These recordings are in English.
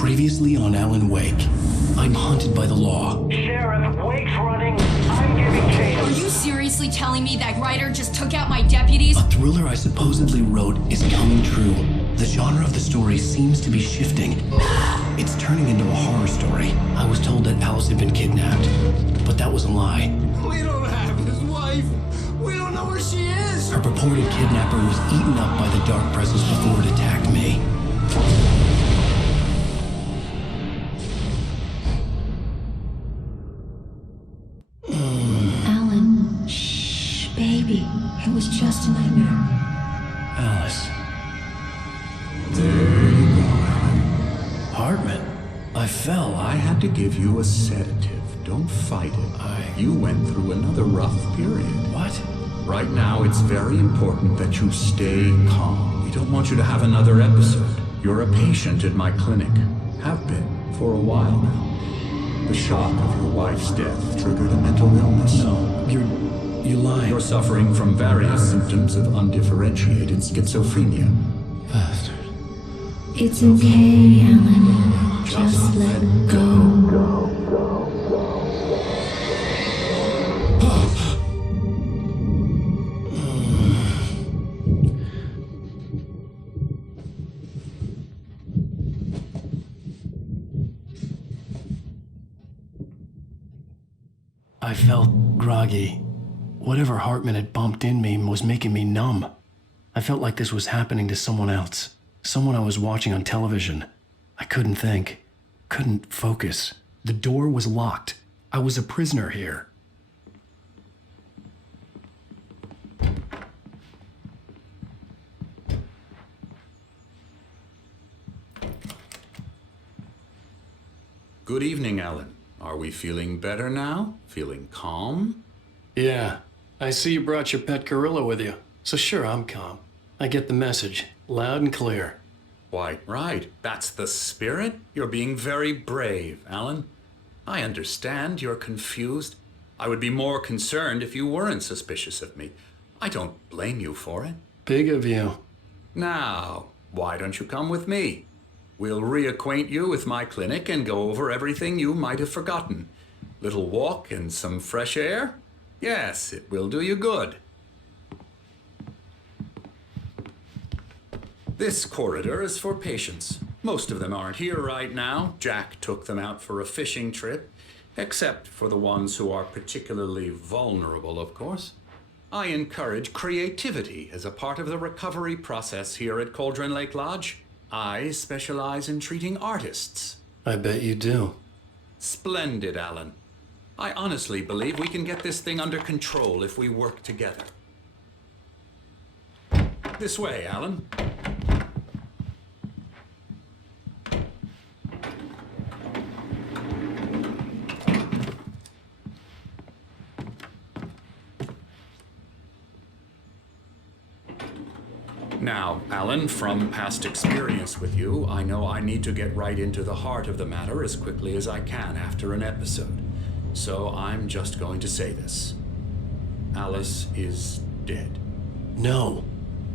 Previously on Alan Wake, I'm hunted by the law. Sheriff, Wake's running. I'm giving chase. Are you seriously telling me that writer just took out my deputies? A thriller I supposedly wrote is coming true. The genre of the story seems to be shifting. It's turning into a horror story. I was told that Alice had been kidnapped, but that was a lie. We don't have his wife. We don't know where she is. Her purported kidnapper was eaten up by the dark presence before it attacked me. Alan, shh, baby. It was just a nightmare. Alice. There you go, Alan. Hartman. I fell. I had to give you a sedative. Don't fight it. You went through another rough period. What? Right now, it's very important that you stay calm. We don't want you to have another episode. You're a patient at my clinic. Have been for a while now. The shock of your wife's death triggered a mental illness. No, you're lying. You're suffering from various symptoms of undifferentiated schizophrenia. Bastard. It's okay, Alan. Just let go. I felt groggy. Whatever Hartman had bumped in me was making me numb. I felt like this was happening to someone else. Someone I was watching on television. I couldn't think. Couldn't focus. The door was locked. I was a prisoner here. Good evening, Alan. Are we feeling better now? Feeling calm? Yeah. I see you brought your pet gorilla with you. So sure, I'm calm. I get the message. Loud and clear. Why, right. That's the spirit. You're being very brave, Alan. I understand you're confused. I would be more concerned if you weren't suspicious of me. I don't blame you for it. Big of you. Now, why don't you come with me? We'll reacquaint you with my clinic and go over everything you might have forgotten. Little walk and some fresh air? Yes, it will do you good. This corridor is for patients. Most of them aren't here right now. Jack took them out for a fishing trip, except for the ones who are particularly vulnerable, of course. I encourage creativity as a part of the recovery process here at Cauldron Lake Lodge. I specialize in treating artists. I bet you do. Splendid, Alan. I honestly believe we can get this thing under control if we work together. This way, Alan. Now, Alan, from past experience with you, I know I need to get right into the heart of the matter as quickly as I can after an episode. So I'm just going to say this. Alice is dead. No.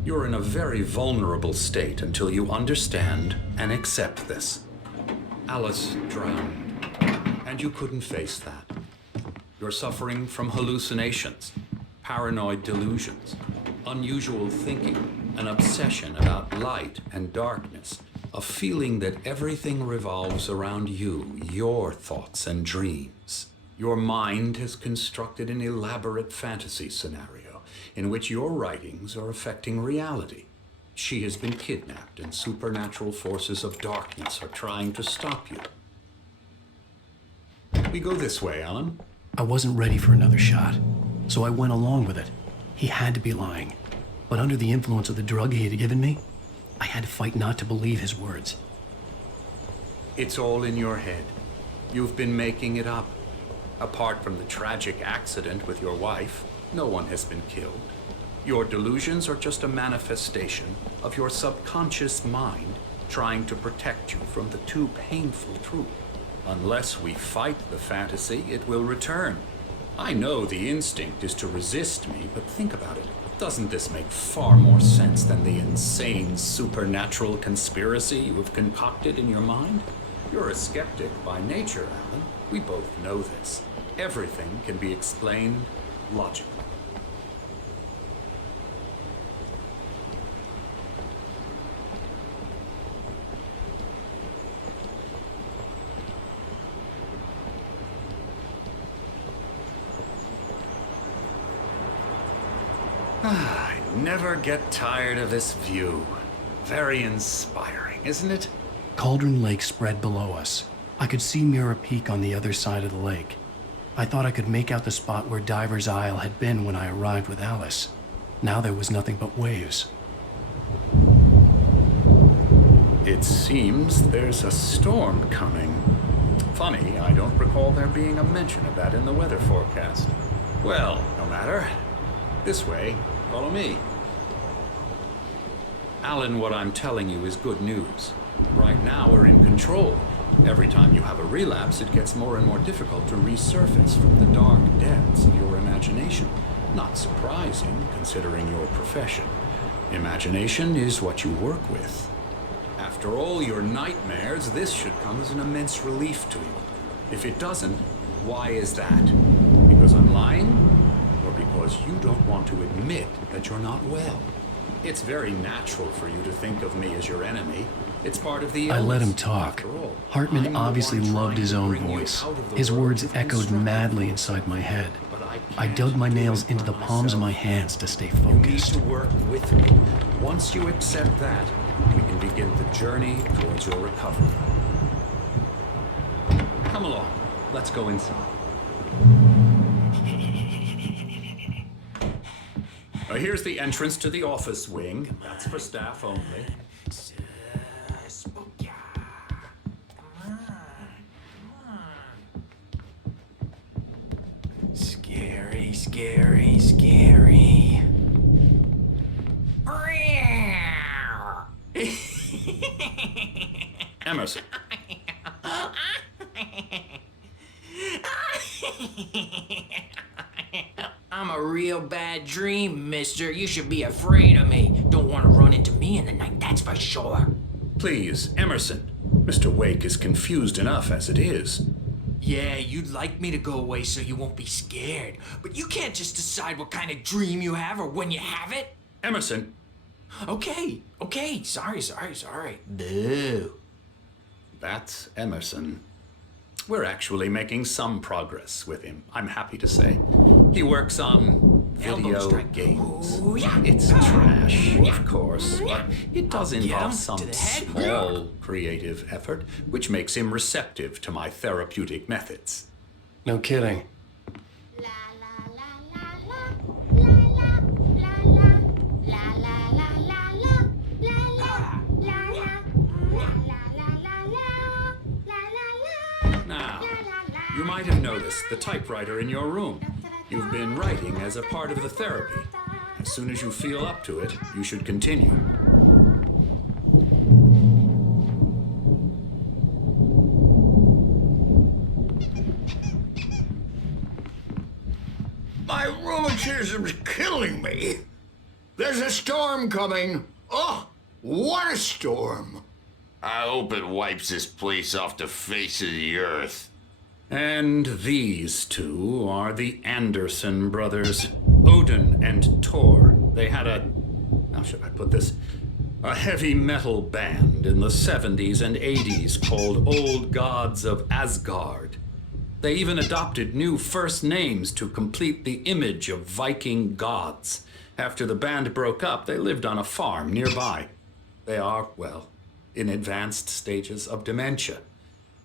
You're in a very vulnerable state until you understand and accept this. Alice drowned, and you couldn't face that. You're suffering from hallucinations, paranoid delusions, unusual thinking, an obsession about light and darkness, a feeling that everything revolves around you, your thoughts and dreams. Your mind has constructed an elaborate fantasy scenario in which your writings are affecting reality. She has been kidnapped and supernatural forces of darkness are trying to stop you. We go this way, Alan. I wasn't ready for another shot, so I went along with it. He had to be lying. But under the influence of the drug he had given me, I had to fight not to believe his words. It's all in your head. You've been making it up. Apart from the tragic accident with your wife, no one has been killed. Your delusions are just a manifestation of your subconscious mind trying to protect you from the too painful truth. Unless we fight the fantasy, it will return. I know the instinct is to resist me, but think about it. Doesn't this make far more sense than the insane supernatural conspiracy you have concocted in your mind? You're a skeptic by nature, Alan. We both know this. Everything can be explained logically. I never get tired of this view. Very inspiring, isn't it? Cauldron Lake spread below us. I could see Mirror Peak on the other side of the lake. I thought I could make out the spot where Diver's Isle had been when I arrived with Alice. Now there was nothing but waves. It seems there's a storm coming. Funny, I don't recall there being a mention of that in the weather forecast. Well, no matter. This way. Follow me. Alan, what I'm telling you is good news. Right now, we're in control. Every time you have a relapse, it gets more and more difficult to resurface from the dark depths of your imagination. Not surprising, considering your profession. Imagination is what you work with. After all your nightmares, this should come as an immense relief to you. If it doesn't, why is that? Because I'm lying? Or because you don't want to admit that you're not well? It's very natural for you to think of me as your enemy. It's part of the illness. I let him talk. Hartman obviously loved his own voice. His words echoed madly inside my head. I dug my nails into the palms of my hands to stay You need focused. to work with me. Once you accept that, we can begin the journey towards your recovery. Come along. Let's go inside. Here's the entrance to the office wing. That's for staff only. Scary, scary, scary. Emerson. I'm a real bad dream, mister. You should be afraid of me. Don't want to run into me in the night, that's for sure. Please, Emerson. Mr. Wake is confused enough as it is. Yeah, you'd like me to go away so you won't be scared. But you can't just decide what kind of dream you have or when you have it. Emerson. Okay. Sorry. Boo. That's Emerson. We're actually making some progress with him, I'm happy to say. He works on Elbow video strike. games. Ooh, yeah. It's trash, of course, but it does I'll get involve him some to the head. small creative effort, which makes him receptive to my therapeutic methods. No kidding. Now, you might have noticed the typewriter in your room. You've been writing as a part of the therapy. As soon as you feel up to it, you should continue. My rheumatism's killing me. There's a storm coming. Oh, what a storm. I hope it wipes this place off the face of the earth. And these two are the Anderson brothers, Odin and Thor. They had how should I put this? A heavy metal band in the 70s and 80s called Old Gods of Asgard. They even adopted new first names to complete the image of Viking gods. After the band broke up, they lived on a farm nearby. They are, well, in advanced stages of dementia.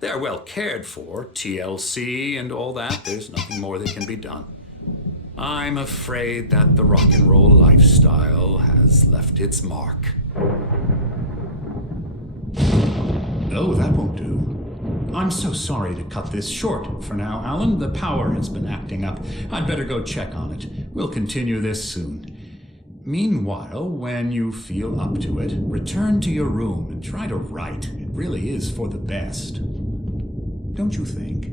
They're well cared for, TLC and all that. There's nothing more that can be done. I'm afraid that the rock and roll lifestyle has left its mark. Oh, that won't do. I'm so sorry to cut this short for now, Alan. The power has been acting up. I'd better go check on it. We'll continue this soon. Meanwhile, when you feel up to it, return to your room and try to write. It really is for the best. Don't you think?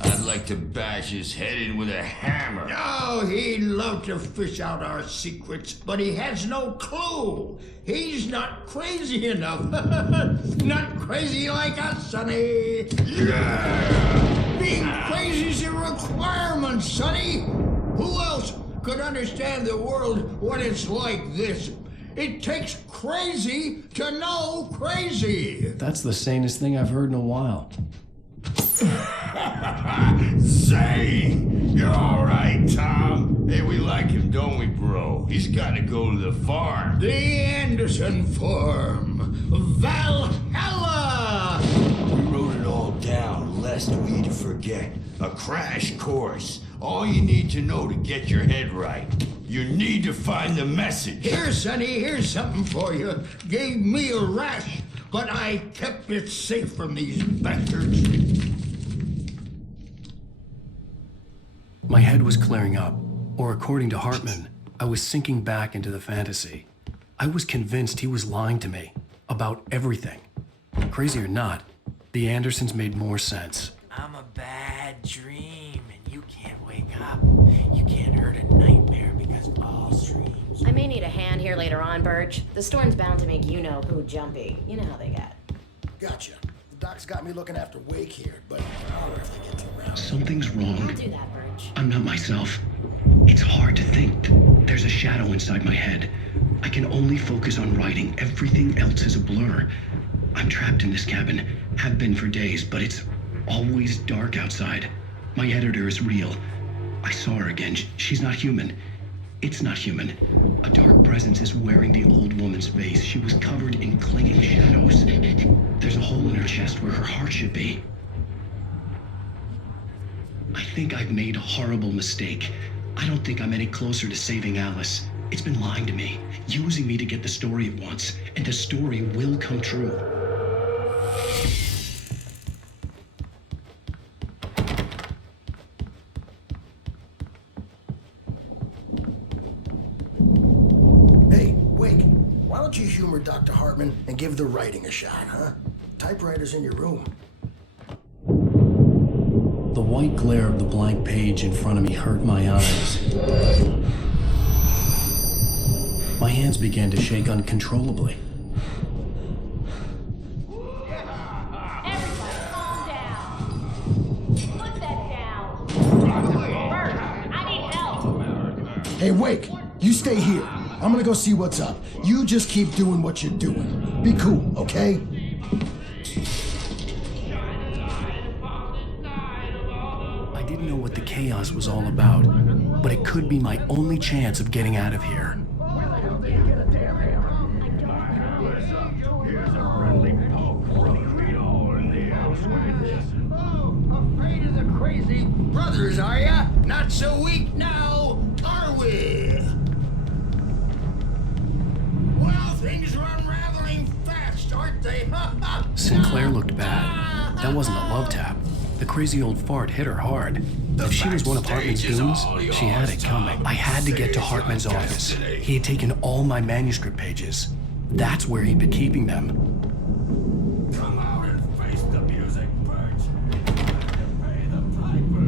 I'd I'd like to bash his head in with a hammer. Oh, he'd love to fish out our secrets, but he has no clue. He's not crazy enough. Not crazy like us, Sonny. Yeah! Being crazy's a requirement, Sonny. Who else could understand the world when it's like this? It takes crazy to know crazy. That's the sanest thing I've heard in a while. Zane! You're alright, Tom. Hey, we like him, don't we, bro? He's gotta go to the farm. The Anderson Farm. Valhalla! We wrote it all down, lest we forget. A crash course. All you need to know to get your head right. You need to find the message. Here, Sonny, here's something for you. Gave me a rash, but I kept it safe from these bastards. My head was clearing up, or according to Hartman, I was sinking back into the fantasy. I was convinced he was lying to me about everything. Crazy or not, the Andersons made more sense. I'm a bad dream, and you can't wake up. You can't hurt a nightmare because all dreams. I may need a hand here later on, Birch. The storm's bound to make you-know-who jumpy. You know how they get. Gotcha. The doc's got me looking after Wake here, but I'll have to get around. Something's wrong. I'll do that, Birch. I'm not myself. It's hard to think. There's a shadow inside my head. I can only focus on writing. Everything else is a blur. I'm trapped in this cabin. Have been for days, but it's always dark outside. My editor is real. I saw her again. She's not human. It's not human. A dark presence is wearing the old woman's face. She was covered in clinging shadows. There's a hole in her chest where her heart should be. I think I've made a horrible mistake. I don't think I'm any closer to saving Alice. It's been lying to me, using me to get the story it wants, and the story will come true. Hey, Wake, why don't you humor Dr. Hartman and give the writing a shot, huh? Typewriter's in your room. The white glare of the blank page in front of me hurt my eyes. My hands began to shake uncontrollably. Everybody, calm down. Put that down. Birch, I need help. Hey, Wake, you stay here. I'm gonna go see what's up. You just keep doing what you're doing. Be cool, okay? I didn't know what the chaos was all about, but it could be my only chance of getting out of here. Afraid of the crazy brothers, are ya? Not so weak now, are we? Well, things are unraveling fast, aren't they? Sinclair looked bad. That wasn't a love tap. The crazy old fart hit her hard. If she was one of Hartman's goons, she had it coming. I had to get to Hartman's office. He had taken all my manuscript pages. That's where he'd been keeping them. Come out and face the music, Birch. Pay the piper.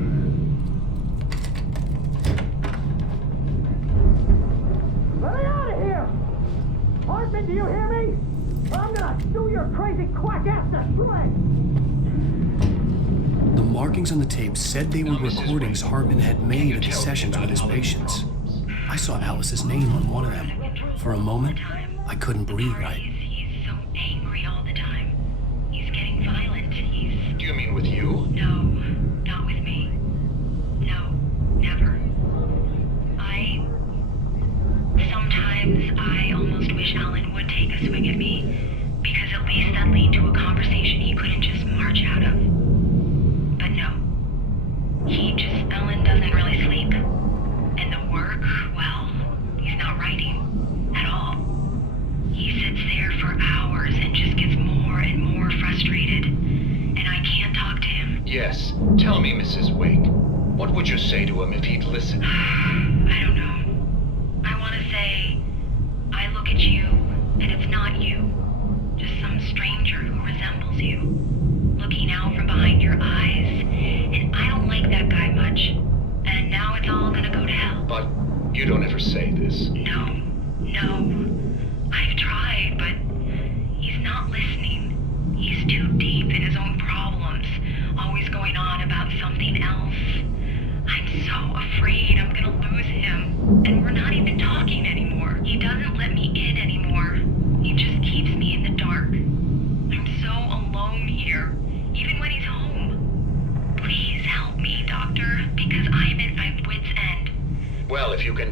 Let me out of here! Hartman, do you hear me? I'm gonna sue your crazy quack ass to shreds! The markings on the tape said they were recordings Hartman had made at the sessions with his patients. I saw Alice's name on one of them. For a moment, I couldn't breathe right. He's so angry all the time. He's getting violent. Do you mean with you? No, not with me. No, never. Sometimes I almost wish Alan would take a swing at me, because at least that lead to a conversation he couldn't just march out of. But no. Alan doesn't really sleep. And the work, well, he's not writing at all. He sits there for hours and just gets more and more frustrated. And I can't talk to him. Yes. Tell me, Mrs. Wake. What would you say to him if he'd listen? I don't know. I want to say, I look at you, and it's not you. Just some stranger who resembles you. Looking out from behind your eyes. And I don't like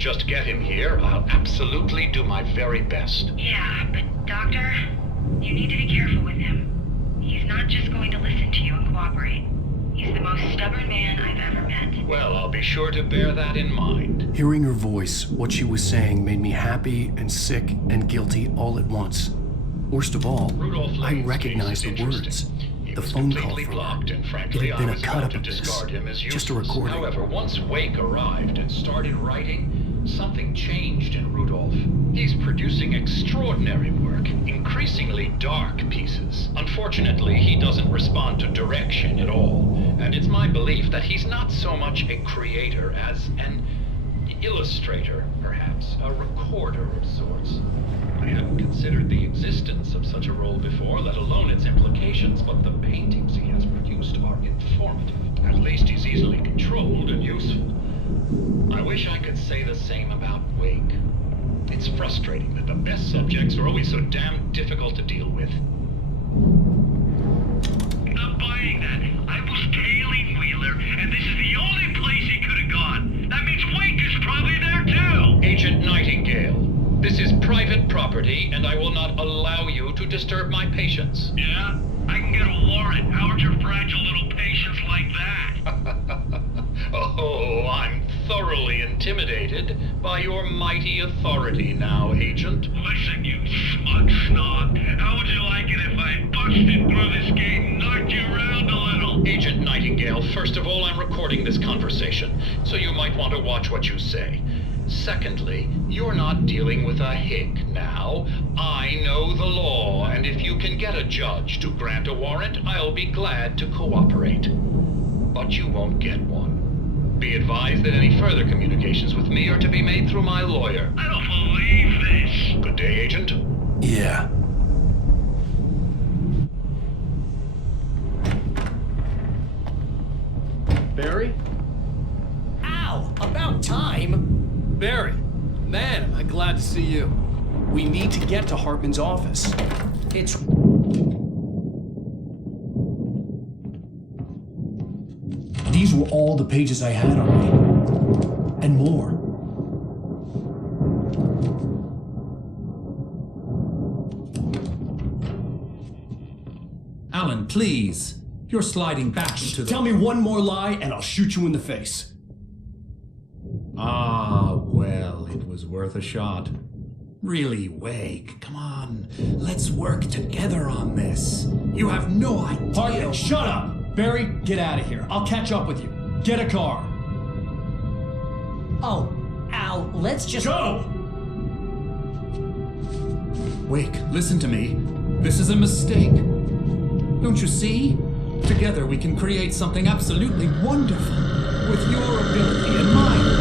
just get him here, I'll absolutely do my very best. Yeah, but Doctor, you need to be careful with him. He's not just going to listen to you and cooperate. He's the most stubborn man I've ever met. Well, I'll be sure to bear that in mind. Hearing her voice, what she was saying made me happy and sick and guilty all at once. Worst of all, I recognized the words. The phone call from blocked, her. and frankly, It had been I a was cut about up to of this. discard him as Just a useless. recording. However, once Wake arrived and started writing, something changed in Rudolph. He's producing extraordinary work, increasingly dark pieces. Unfortunately, he doesn't respond to direction at all, and it's my belief that he's not so much a creator as an illustrator, perhaps, a recorder of sorts. I hadn't considered the existence of such a role before, let alone its implications, but the paintings he has produced are informative. At least he's easily controlled and useful. I wish I could say the same about Wake. It's frustrating that the best subjects are always so damn difficult to deal with. Not buying that. I was tailing Wheeler, and this is the only place he could have gone. That means Wake is probably there too! Agent Nightingale, this is private property, and I will not allow you to disturb my patients. Yeah? I can get a warrant. Howard your fragile little patients like that? Oh, I'm thoroughly intimidated by your mighty authority now, Agent. Listen, you smug snob. How would you like it if I busted through this gate and knocked you around a little? Agent Nightingale, first of all, I'm recording this conversation, so you might want to watch what you say. Secondly, you're not dealing with a hick now. I know the law, and if you can get a judge to grant a warrant, I'll be glad to cooperate. But you won't get one. Be advised that any further communications with me are to be made through my lawyer. I don't believe this. Good day, Agent. Yeah. Barry? Ow! About time! Barry! Man, am I glad to see you. We need to get to Hartman's office. It's... These were all the pages I had on me. And more. Alan, please. You're sliding back into the... Tell me one more lie and I'll shoot you in the face. Ah, well, it was worth a shot. Really, Wake, come on. Let's work together on this. You have no idea... Hartman, shut up! Barry, get out of here. I'll catch up with you. Get a car. Oh, Al, let's just... Go! Wake, listen to me. This is a mistake. Don't you see? Together we can create something absolutely wonderful. With your ability and mine.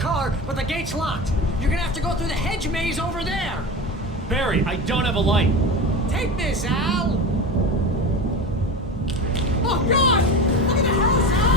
car, but the gate's locked. You're gonna have to go through the hedge maze over there. Barry, I don't have a light. Take this, Al. Oh, God! Look at the house, Al!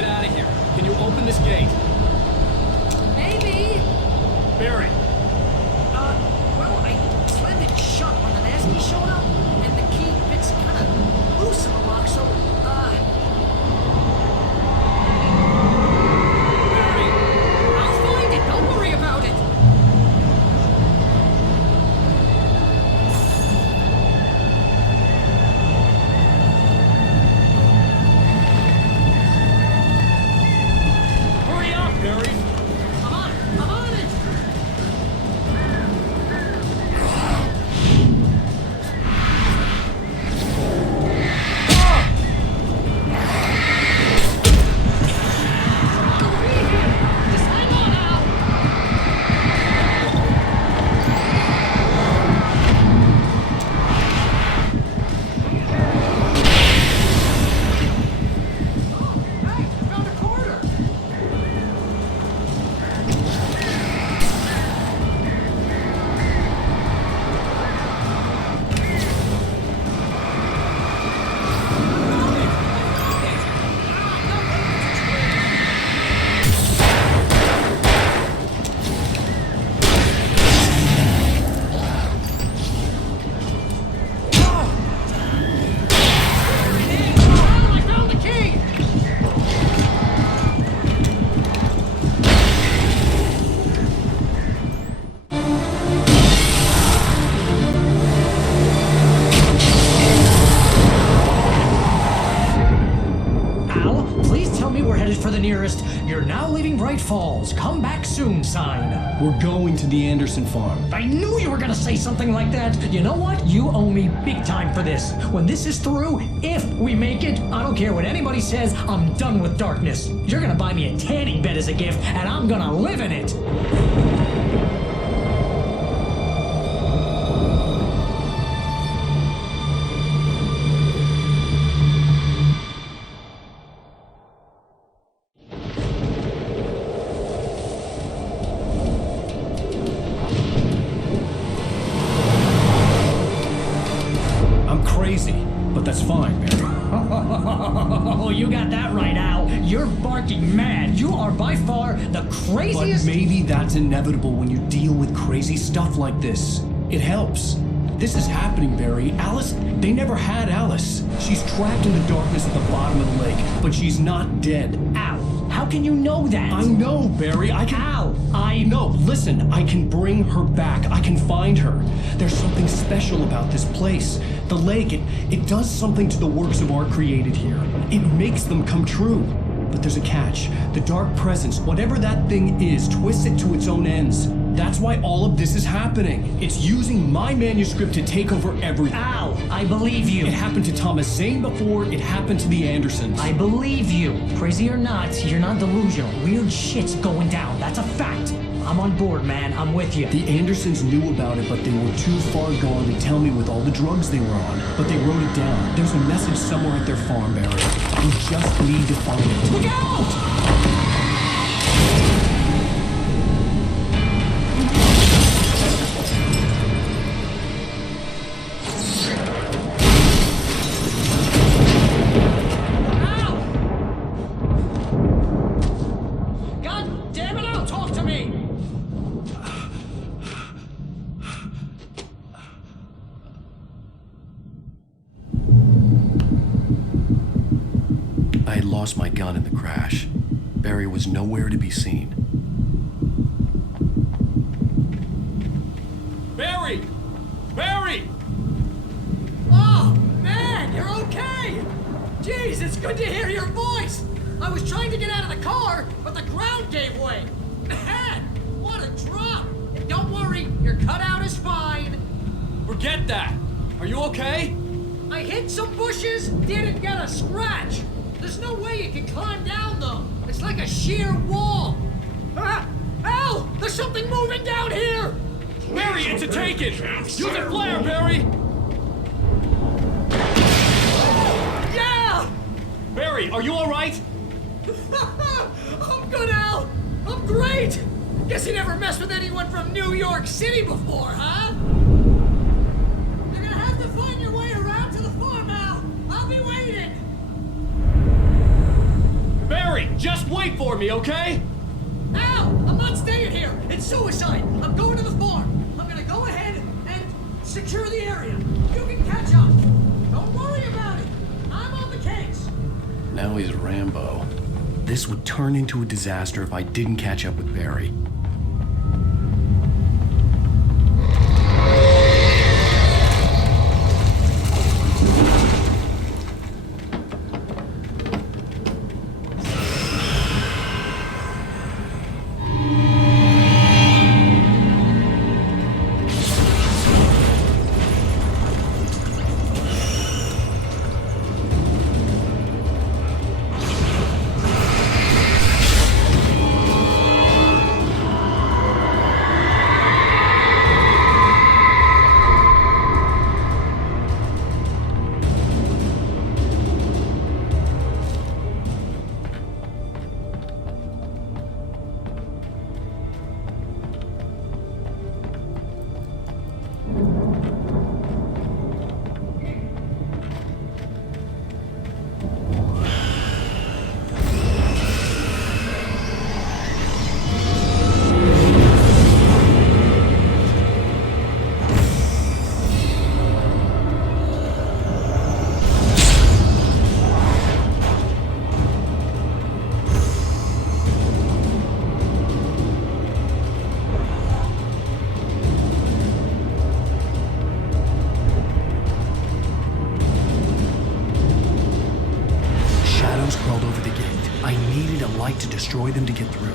get out of here. Can you open this gate? Maybe. Barry. Well, I slammed it shut when the Nasty showed up, and the key fits kind of loose in the lock, so, Barry! I'll find it, don't worry about it! Hurry up, Barry! I'm on it! Just hang on, Al! Hey, found a corner! I found the key! Al, please tell me we're headed for the nearest "You're now leaving Bright Falls. Come back soon" sign. We're going to the Anderson farm. I knew you were gonna say something like that. You know what? You owe me big time for this. When this is through, if we make it, I don't care what anybody says, I'm done with darkness. You're gonna buy me a tanning bed as a gift, and I'm gonna live in it. I'm crazy, but that's fine, Barry. Oh, you got that right, Al. You're barking mad. You are by far the But craziest. maybe that's inevitable when you deal with crazy stuff like this. It helps. This is happening, Barry. Alice, they never had Alice. She's trapped in the darkness at the bottom of the lake, but she's not dead. Al, how can you know that? I know, Barry. I can... Al, No, listen. I can bring her back. I can find her. There's something special about this place. The lake, it does something to the works of art created here. It makes them come true. But there's a catch. The dark presence, whatever that thing is, twists it to its own ends. That's why all of this is happening. It's using my manuscript to take over everything. Al, I believe you. It happened to Thomas Zane before, it happened to the Andersons. I believe you. Crazy or not, you're not delusional. Weird shit's going down. That's a fact. I'm on board, man. I'm with you. The Andersons knew about it, but they were too far gone to tell me with all the drugs they were on. But they wrote it down. There's a message somewhere at their farm, Barry. We just need to find it. Look out! God damn it, Al, talk to me! I had lost my gun in the crash. Barry was nowhere to be seen. Barry! Barry! Oh, man, you're okay! Jeez, it's good to hear your voice! I was trying to get out of the car, but the ground gave way! Man, what a drop! And don't worry, your cutout is fine! Forget that! Are you okay? I hit some bushes, didn't get a scratch! There's no way you can climb down, though! It's like a sheer wall! Ah! Al! There's something moving down here! Barry, it's a take-it! Use a flare, Barry! Yeah! Barry, are you alright? I'm good, Al! I'm great! Guess you never messed with anyone from New York City before, huh? You're gonna have to find your way around to the farm, Al! I'll be waiting! Barry! Just wait for me, okay? Al! I'm not staying here! It's suicide! I'm going to the farm! I'm gonna go ahead and secure the area. You can catch up. Don't worry about it. I'm on the case. Now he's Rambo. This would turn into a disaster if I didn't catch up with Barry. To destroy them to get through.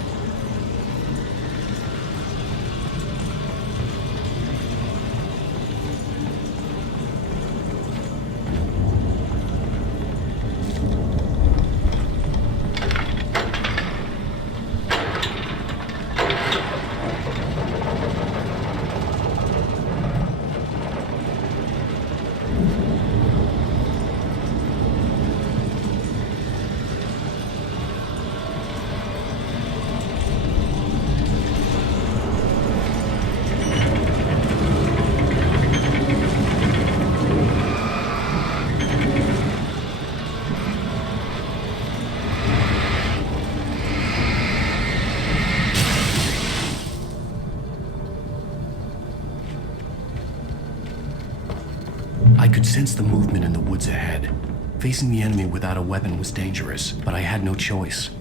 I could sense the movement in the woods ahead. Facing the enemy without a weapon was dangerous, but I had no choice.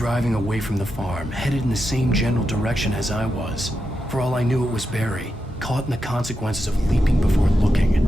driving away from the farm, headed in the same general direction as I was. For all I knew, it was Barry, caught in the consequences of leaping before looking.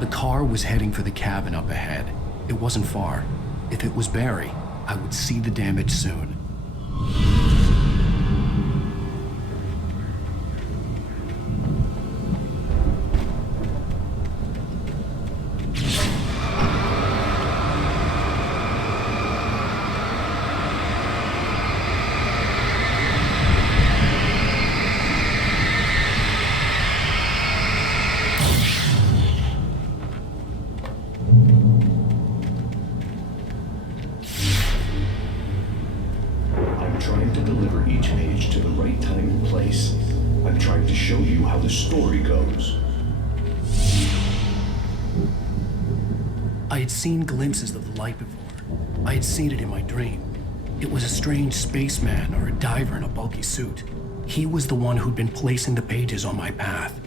The car was heading for the cabin up ahead. It wasn't far. If it was Barry, I would see the damage soon. I had seen glimpses of the light before. I had seen it in my dream. It was a strange spaceman or a diver in a bulky suit. He was the one who'd been placing the pages on my path.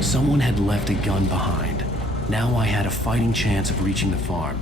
Someone had left a gun behind. Now I had a fighting chance of reaching the farm.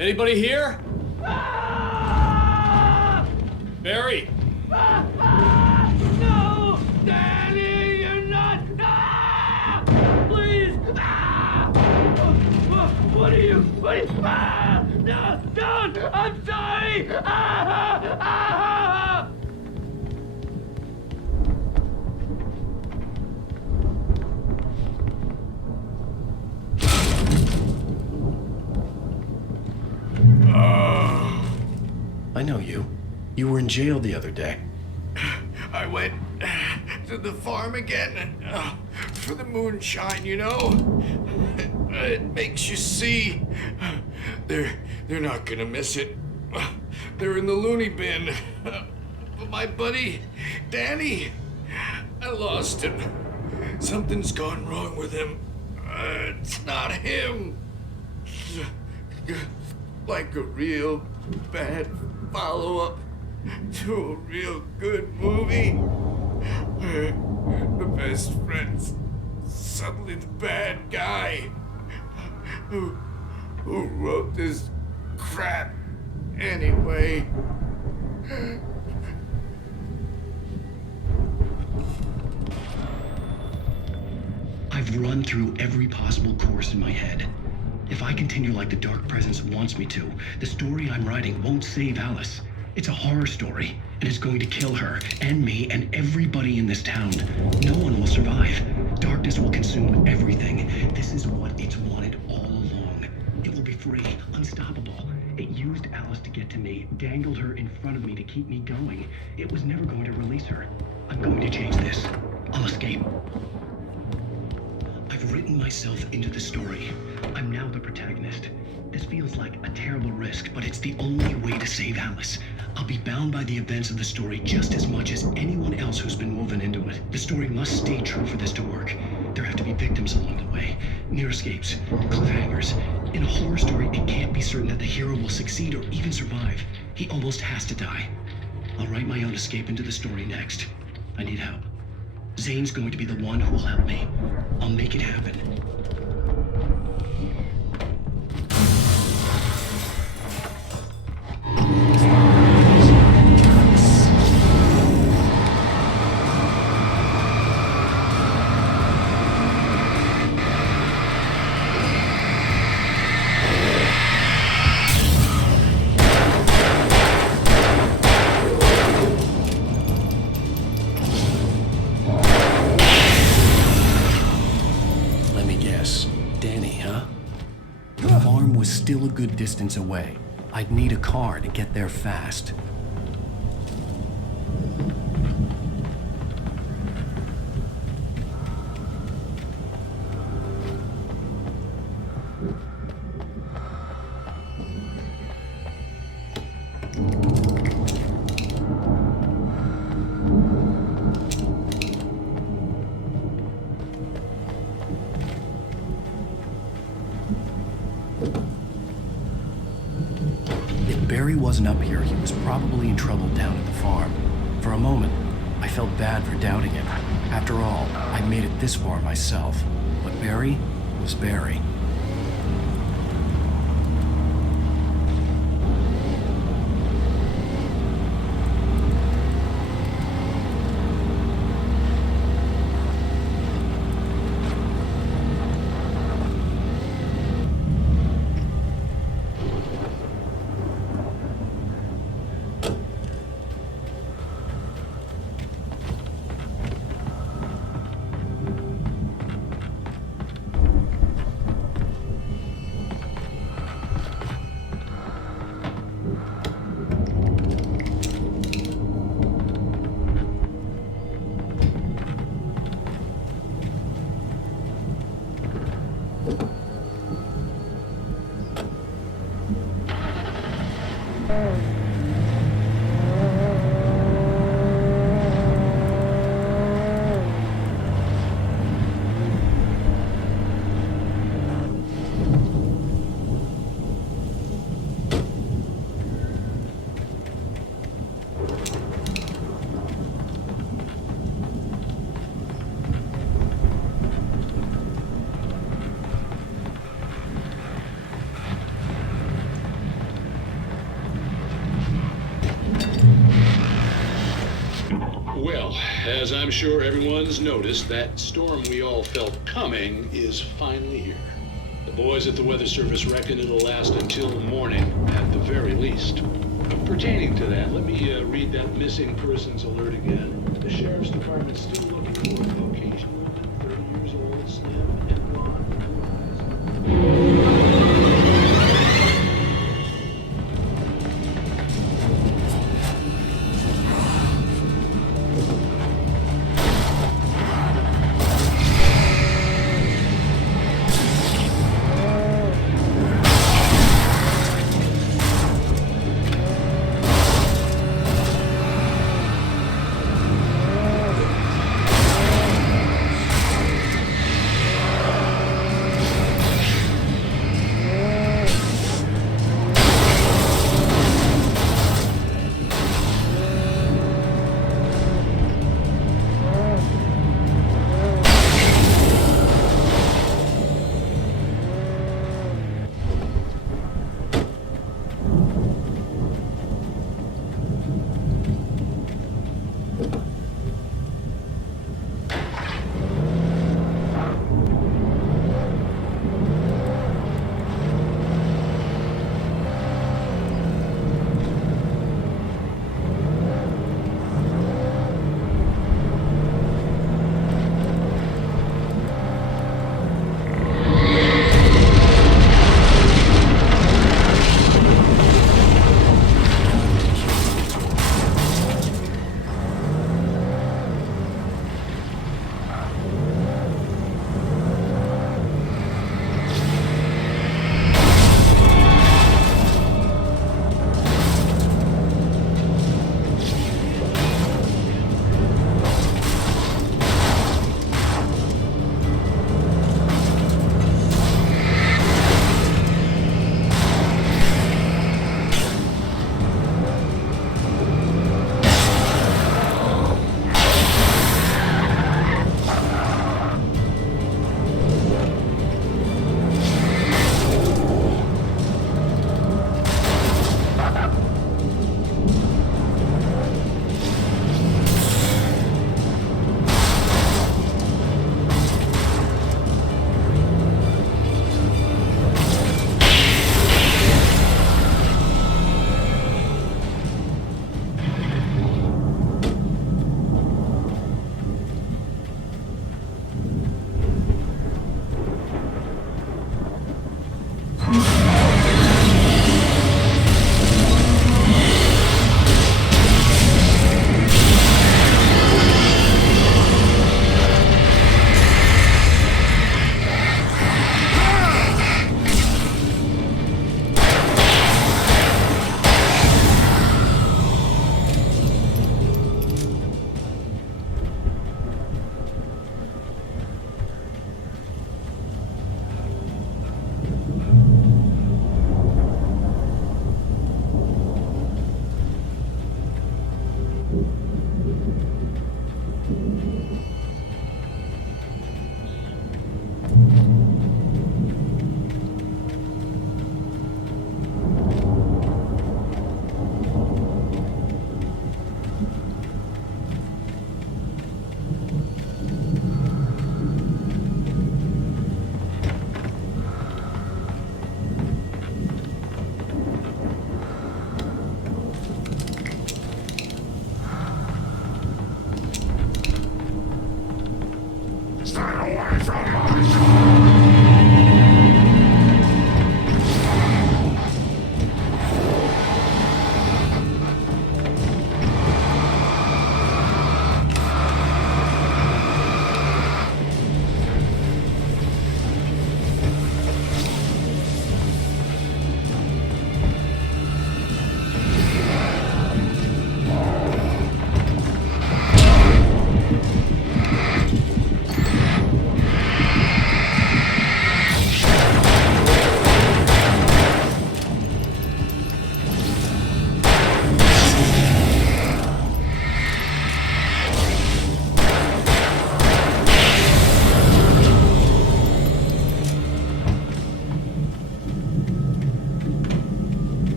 Anybody here? Barry! No! Danny, you're not! Please! What are you? No, don't! I'm sorry! I know you. You were in jail the other day. I went to the farm again for the moonshine, you know? It makes you see. They're not gonna miss it. They're in the loony bin. But my buddy, Danny, I lost him. Something's gone wrong with him. It's not him. Like a real bad follow-up to a real good movie where the best friend's suddenly the bad guy who wrote this crap anyway. I've run through every possible course in my head. If I continue like the Dark Presence wants me to, the story I'm writing won't save Alice. It's a horror story, and it's going to kill her, and me, and everybody in this town. No one will survive. Darkness will consume everything. This is what it's wanted all along. It will be free, unstoppable. It used Alice to get to me, dangled her in front of me to keep me going. It was never going to release her. I'm going to change this. I'll escape. I've written myself into the story. I'm now the protagonist. This feels like a terrible risk, but it's the only way to save Alice. I'll be bound by the events of the story just as much as anyone else who's been woven into it. The story must stay true for this to work. There have to be victims along the way, near escapes, cliffhangers. In a horror story, it can't be certain that the hero will succeed or even survive. He almost has to die. I'll write my own escape into the story next. I need help. Zane's going to be the one who will help me. I'll make it happen. Still a good distance away. I'd need a car to get there fast. Wasn't up here, he was probably in trouble down at the farm. For a moment, I felt bad for doubting him. After all, I made it this far myself. But Barry was Barry. as I'm sure everyone's noticed, that storm we all felt coming is finally here. The boys at the Weather Service reckon it'll last until morning, at the very least. Pertaining to that, let me read that missing persons alert again. The Sheriff's Department's still looking for a Caucasian woman, 30 years old, slim and blonde, with blue eyes.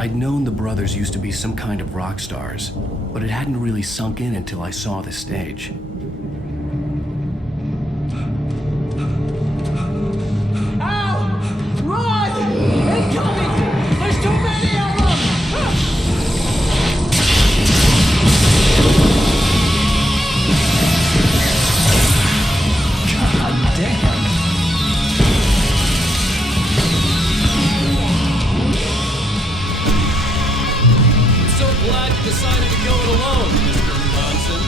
I'd known the brothers used to be some kind of rock stars, but it hadn't really sunk in until I saw the stage. Ow! Run! Incoming! There's too many of them! God damn! So glad you decided to go it alone, Mr. Monson.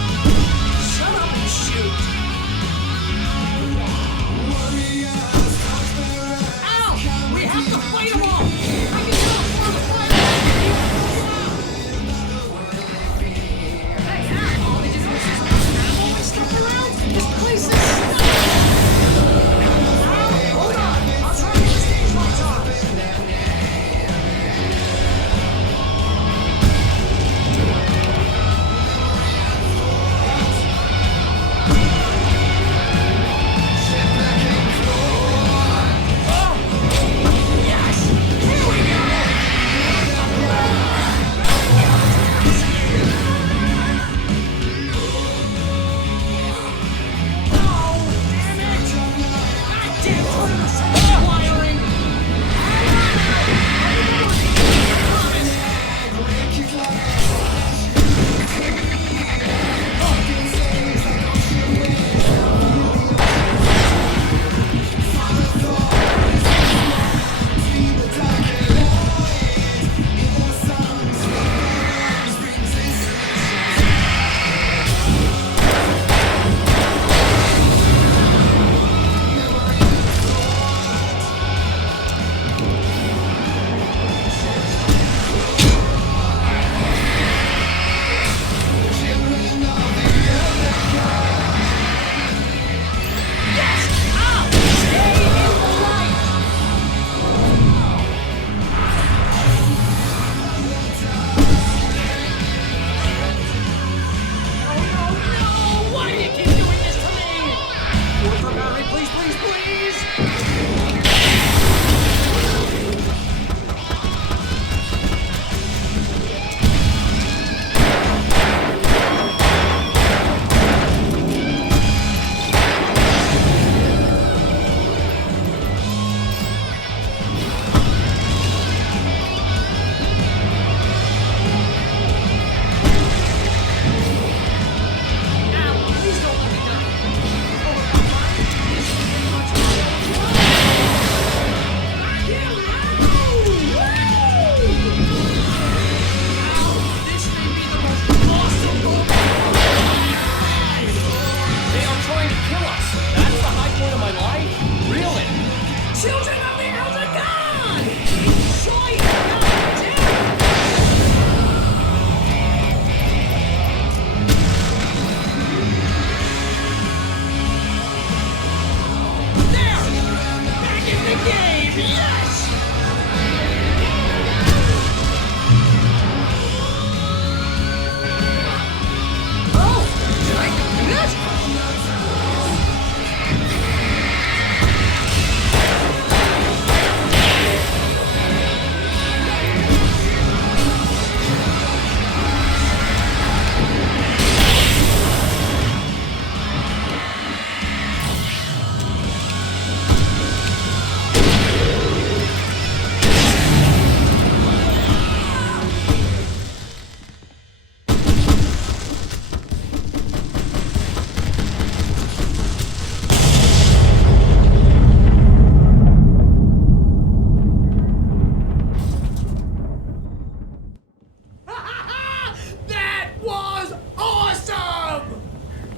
Shut up and shoot! Ow! We have to fight them all! I can tell it's more of a fight! Hey, Al, did you notice there's ammo and stuff around? This place is... Hold on! I'll try to get the stage lights on!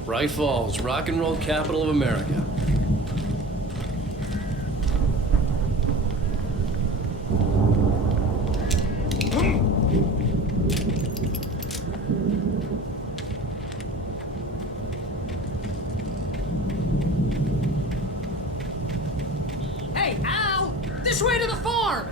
Bright Falls, rock and roll capital of America. Hey, Al! This way to the farm!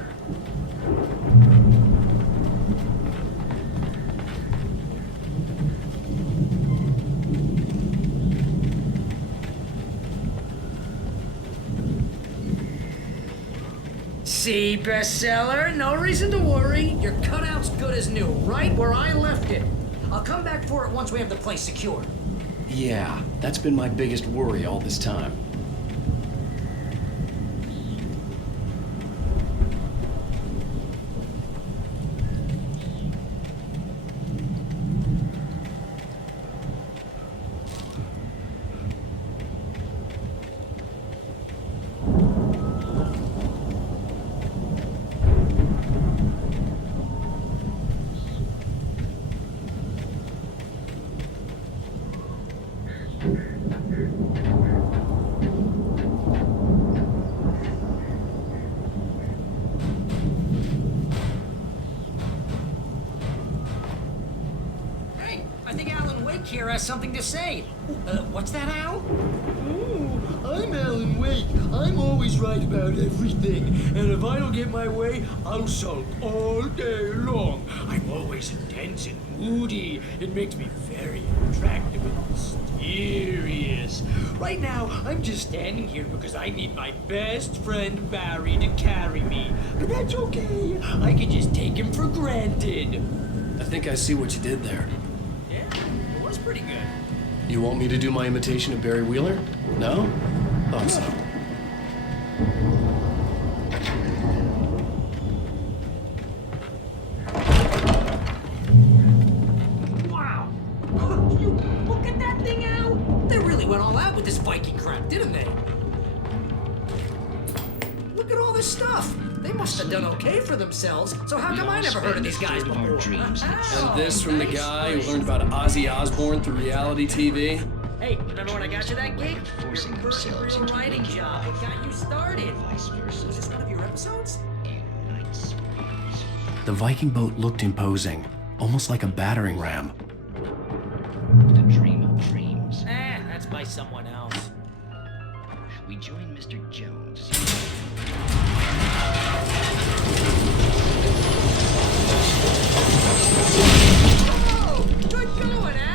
See, bestseller, no reason to worry. Your cutout's good as new, right where I left it. I'll come back for it once we have the place secured. Yeah, that's been my biggest worry all this time. I think Alan Wake here has something to say. What's that, Al? I'm Alan Wake. I'm always right about everything. And if I don't get my way, I'll sulk all day long. I'm always intense and moody. It makes me very attractive and mysterious. Right now, I'm just standing here because I need my best friend Barry to carry me. But that's okay. I can just take him for granted. I think I see what you did there. Yeah, it was pretty good. You want me to do my imitation of Barry Wheeler? No? Thought so. Wow! You look at that thing, Al! They really went all out with this Viking crap, didn't they? Look at all this stuff! They must have done okay for themselves, so how come I never heard of these guys before? And this from the guy who learned about Ozzy Osbourne through reality TV? Hey, remember when I got you that gig? Your first real writing job. What got you started? Was this one of your episodes? The Viking boat looked imposing, almost like a battering ram. The dream of dreams. That's by someone else. We join Mr. Jones. Oh, good going, Al!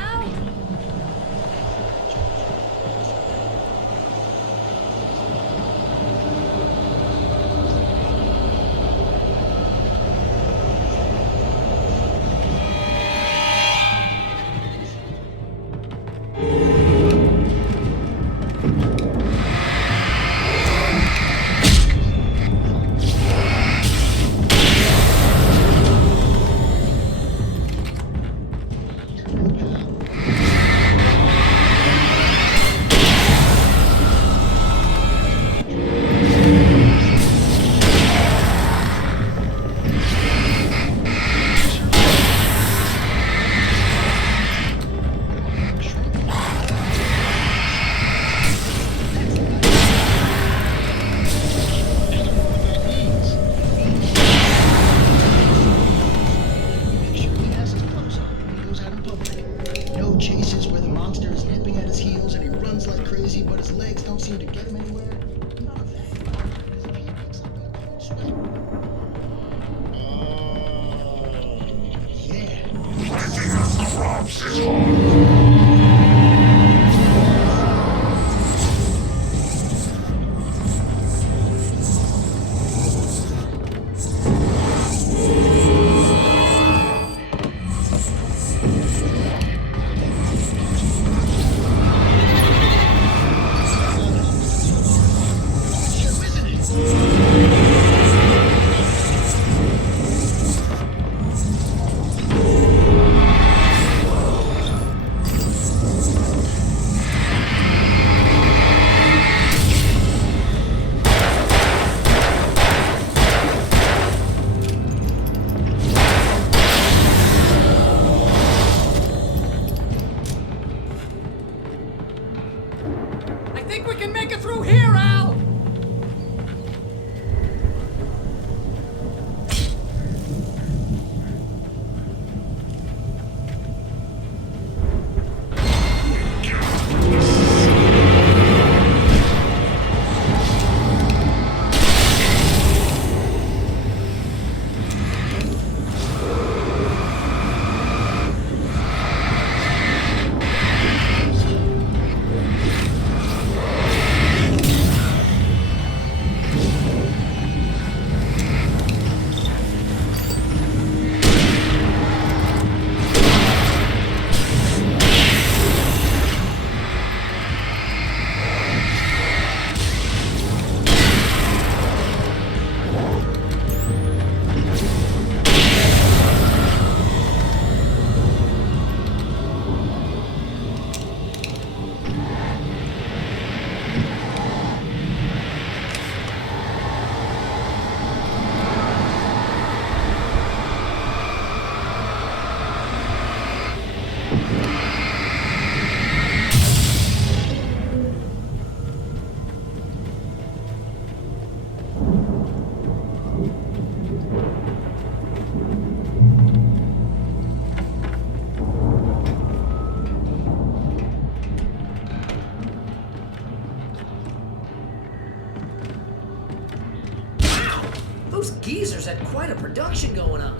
had quite a production going on.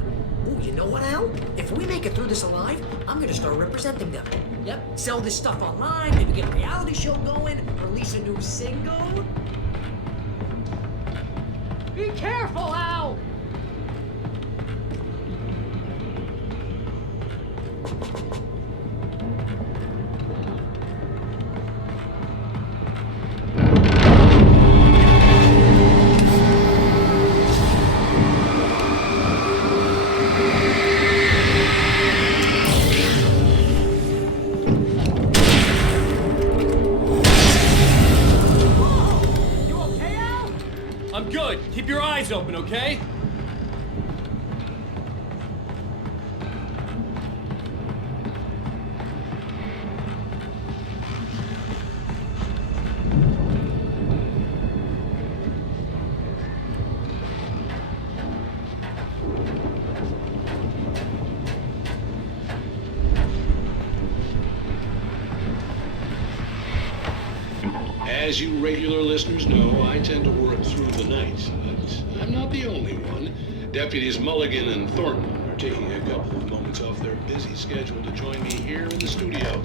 Ooh, you know what, Al? If we make it through this alive, I'm gonna start representing them. Yep, sell this stuff online, maybe get a reality show going, release a new single. Be careful, Al! Keep your eyes open, okay? As you regular listeners know, I tend to work through the night, but I'm not the only one. Deputies Mulligan and Thornton are taking a couple of moments off their busy schedule to join me here in the studio.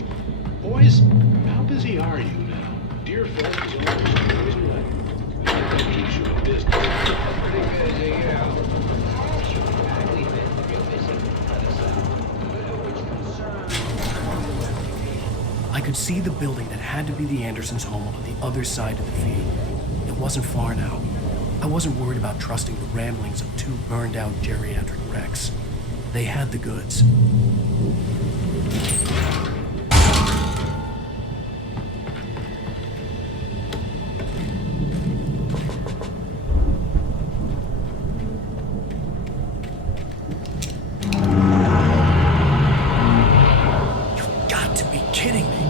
Boys, how busy are you now? Dear friend is almost always right. I think you should business. Pretty busy, yeah. We've been real busy. I could see the building that had to be the Andersons' home on the other side of the field. It wasn't far now. I wasn't worried about trusting the ramblings of two burned-out geriatric wrecks. They had the goods. You've got to be kidding me.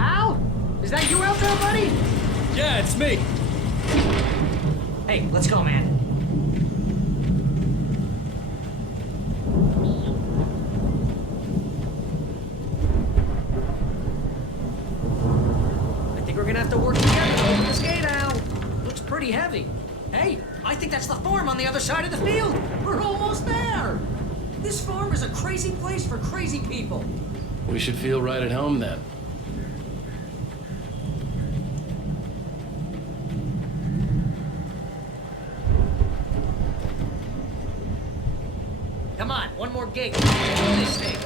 Al? Is that you out there, buddy? Yeah, it's me. Hey, let's go, man. I think we're gonna have to work together to open this gate, Al. Looks pretty heavy. Hey, I think that's the farm on the other side of the field. We're almost there. This farm is a crazy place for crazy people. We should feel right at home then. Come on, one more gate. Open this thing.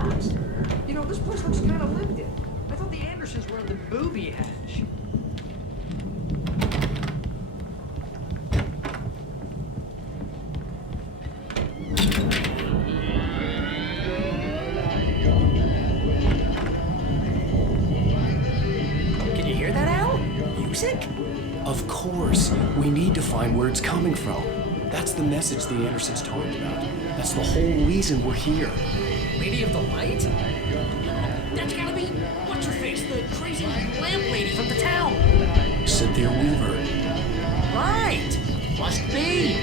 box. You know, this place looks kind of lived in. I thought the Andersons were in the booby hatch. Can you hear that, Al? Music? Of course. We need to find where it's coming from. That's the message the Andersons talked about. That's the whole reason we're here. Lady of the Light? That's gotta be what's-her-face, the crazy lamp lady from the town. Cynthia Weaver. Right! Must be!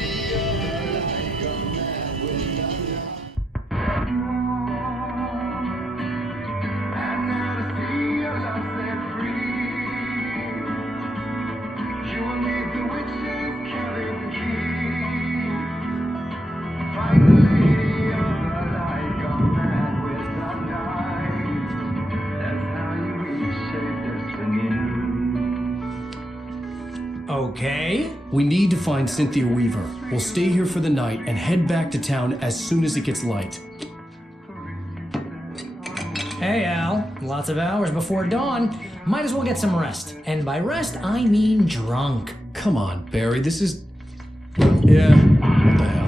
Okay. We need to find Cynthia Weaver. We'll stay here for the night and head back to town as soon as it gets light. Hey, Al. Lots of hours before dawn. Might as well get some rest. And by rest, I mean drunk. Come on, Barry, this is... Yeah, what the hell?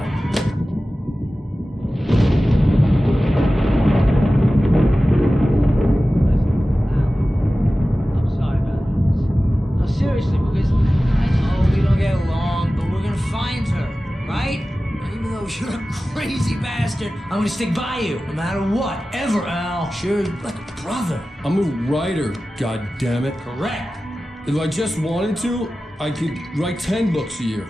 Seriously, because I know we don't get along, but we're gonna find her, right? And even though you're a crazy bastard, I'm gonna stick by you, no matter what, ever, Al. Sure, like a brother. I'm a writer, goddammit. Correct. If I just wanted to, I could write 10 books a year.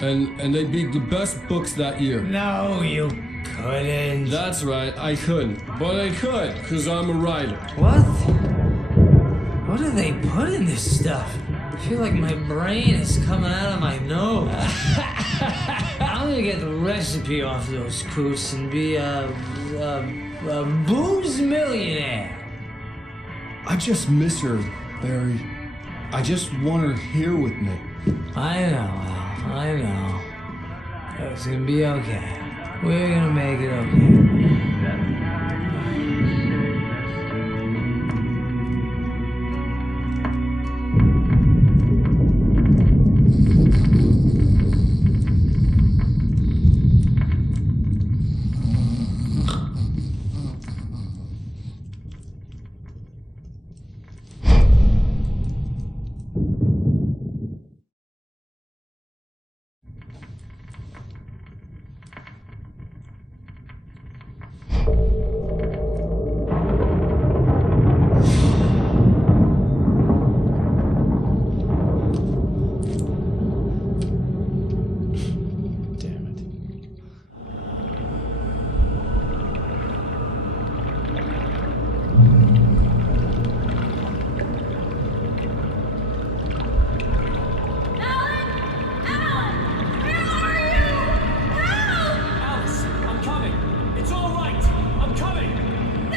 And they'd be the best books that year. No, you couldn't. That's right, I couldn't. But I could, because I'm a writer. What? What do they put in this stuff? I feel like my brain is coming out of my nose. I'm gonna get the recipe off those coots and be a booze millionaire. I just miss her, Barry. I just want her here with me. I know, Al. I know. It's gonna be okay. We're gonna make it okay.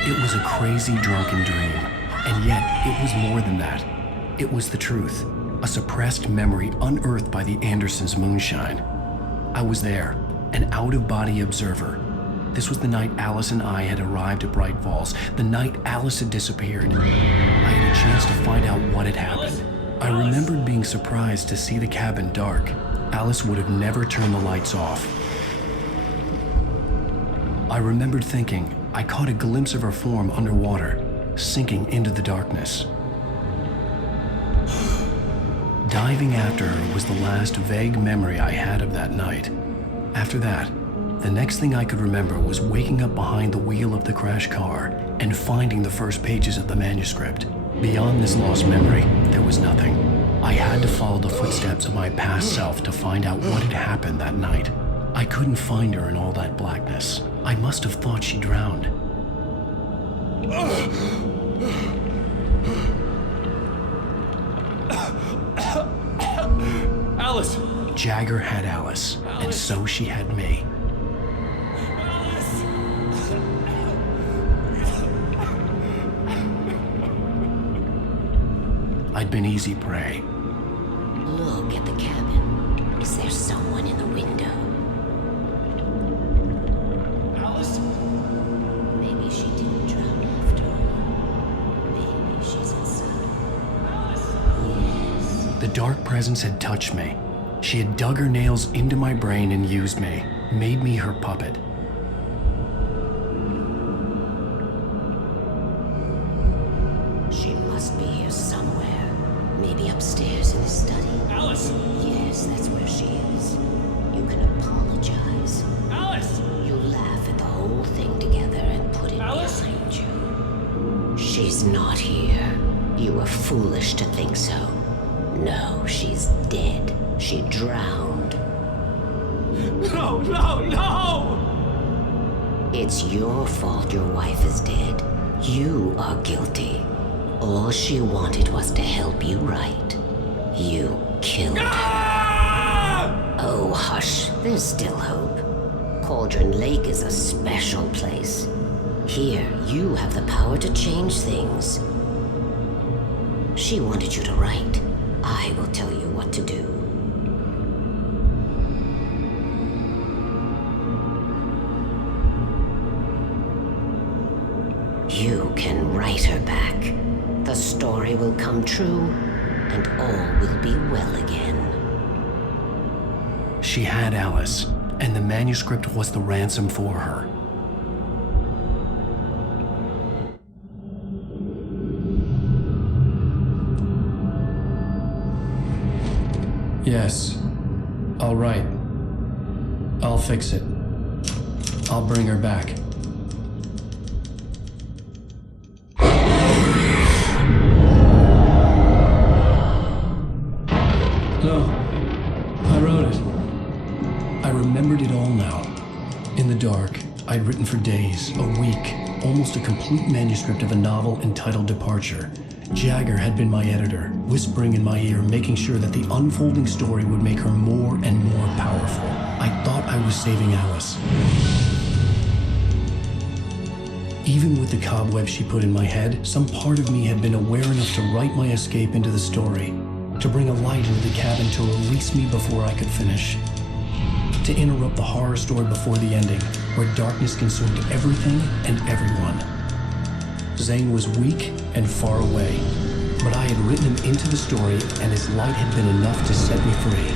It was a crazy, drunken dream, and yet it was more than that. It was the truth, a suppressed memory unearthed by the Andersons' moonshine. I was there, an out-of-body observer. This was the night Alice and I had arrived at Bright Falls, the night Alice had disappeared. I had a chance to find out what had happened. I remembered being surprised to see the cabin dark. Alice would have never turned the lights off. I remembered thinking, I caught a glimpse of her form underwater, sinking into the darkness. Diving after her was the last vague memory I had of that night. After that, the next thing I could remember was waking up behind the wheel of the crash car and finding the first pages of the manuscript. Beyond this lost memory, there was nothing. I had to follow the footsteps of my past self to find out what had happened that night. I couldn't find her in all that blackness. I must have thought she drowned. Alice! Jagger had Alice, and so she had me. I'd been easy prey. Look at the cabin. Is there someone in the window? Alice? Maybe she didn't dark presence had touched me. She had dug her nails into my brain and used me, made me her puppet. She must be here somewhere. Maybe upstairs in the study. Alice! Yes, that's where she is. You can apologize. Alice! You laugh at the whole thing together and put it behind you. She's not here. You were foolish to think so. No, she's dead. She drowned. No, no, no! It's your fault your wife is dead. You are guilty. All she wanted was to help you right. You killed her. Oh, hush. There's still hope. Cauldron Lake is a special place. Here, you have the power to change things. She wanted you to write. I will tell you what to do. You can write her back. The story will come true, and all will be well again. She had Alice, and the manuscript was the ransom for her. Yes. All right. I'll fix it. I'll bring her back. No. I wrote it. I remembered it all now. In the dark, I'd written for days, a week, almost a complete manuscript of a novel entitled Departure. Jagger had been my editor, whispering in my ear, making sure that the unfolding story would make her more and more powerful. I thought I was saving Alice. Even with the cobweb she put in my head, some part of me had been aware enough to write my escape into the story, to bring a light into the cabin to release me before I could finish, to interrupt the horror story before the ending, where darkness consumed everything and everyone. Zane was weak and far away, but I had written him into the story, and his light had been enough to set me free.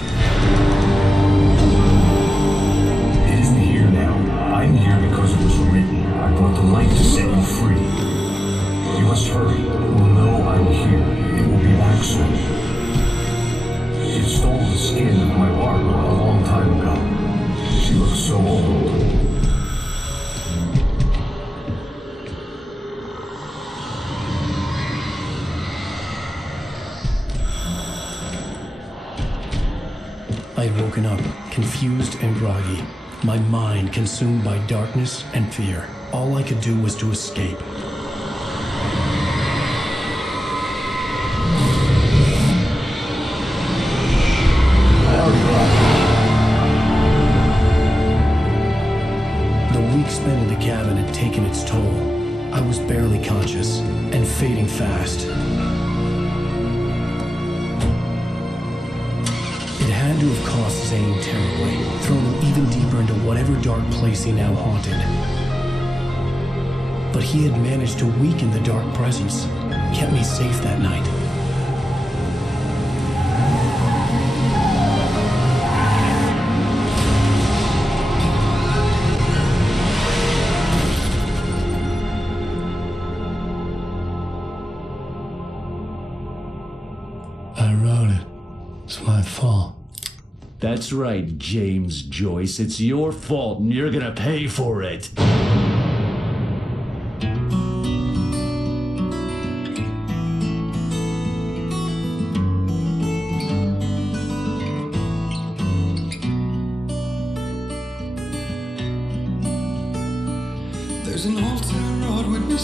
It isn't here now. I'm here because it was written. I brought the light to set you free. You must hurry. We'll know I'm here. It will be back soon. It stole the skin of my Barbara a long time ago. She looks so old. I had woken up, confused and groggy, my mind consumed by darkness and fear. All I could do was to escape. The week spent in the cabin had taken its toll. I was barely conscious and fading fast. It had to have cost Zane terribly, thrown him even deeper into whatever dark place he now haunted. But he had managed to weaken the dark presence, kept me safe that night. I wrote it. It's my fault. That's right, James Joyce. It's your fault, and you're gonna pay for it. There's an old town road with me.